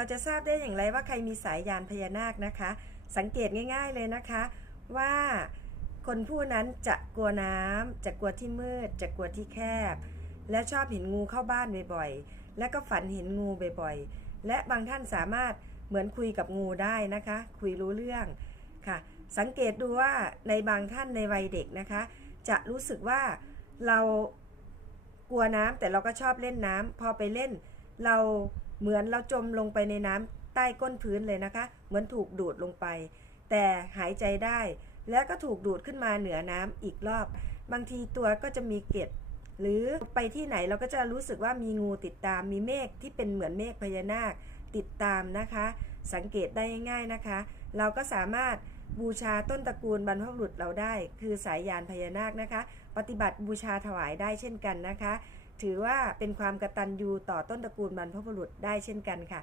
เราจะทราบได้อย่างไรว่าใครมีสายยานพญานาคนะคะ สังเกตง่าย ๆเลยนะคะ ว่าคนผู้นั้นจะกลัวน้ำจะกลัวที่มืด จะกลัวที่แคบ และชอบเห็นงูเข้าบ้านบ่อยๆ และก็ฝันเห็นงูบ่อยๆ และบางท่านสามารถเหมือนคุยกับงูได้นะคะ คุยรู้เรื่องค่ะ สังเกตดูว่าในบางท่านในวัยเด็กนะคะ จะรู้สึกว่าเรากลัวน้ำแต่เราก็ชอบเล่นน้ำพอไปเล่นเรา เหมือนเราจมลงไปในน้ำใต้ก้นพื้นเลยนะคะ เหมือนถูกดูดลงไป แต่หายใจได้ แล้วก็ถูกดูดขึ้นมาเหนือน้ำอีกรอบ บางทีตัวก็จะมีเกล็ดหรือไปที่ไหนเราก็จะรู้สึกว่ามีงูติดตามมีเมฆที่เป็นเหมือนเมฆพญานาคติดตามนะคะ สังเกตได้ง่ายๆนะคะ เราก็สามารถบูชาต้นตระกูลบรรพบุรุษเราได้ คือสายยานพญานาคนะคะ ปฏิบัติบูชาถวายได้เช่นกันนะคะ ถือว่าเป็นความกตัญญูต่อต้นตระกูลบรรพบุรุษได้เช่นกันค่ะ